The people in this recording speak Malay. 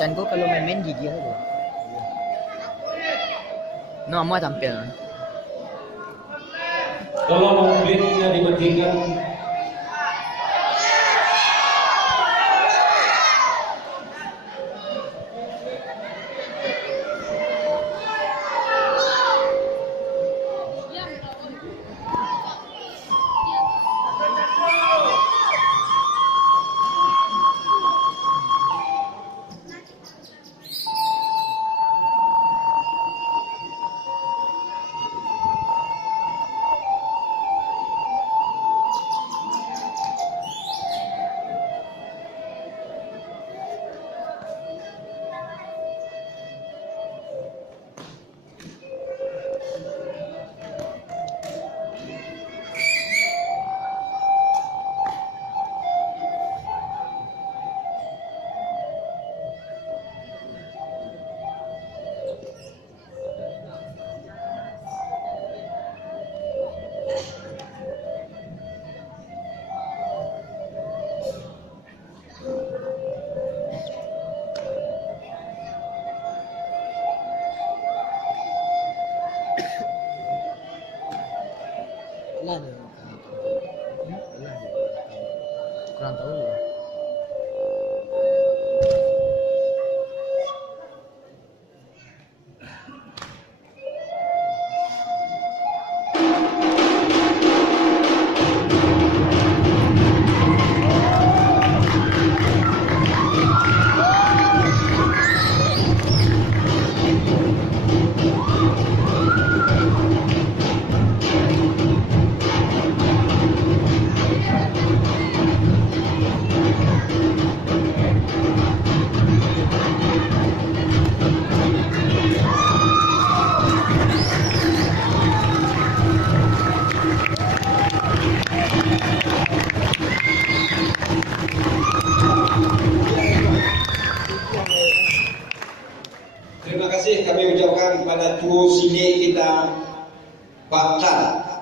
Chan kau kalau main-main gigi lah tu. No, Amma tampil. Tolong mobilnya dimatikan. Lah dia. Kurang tahu. Terima kasih kami ucapkan kepada tuo sini kita Pak Tan.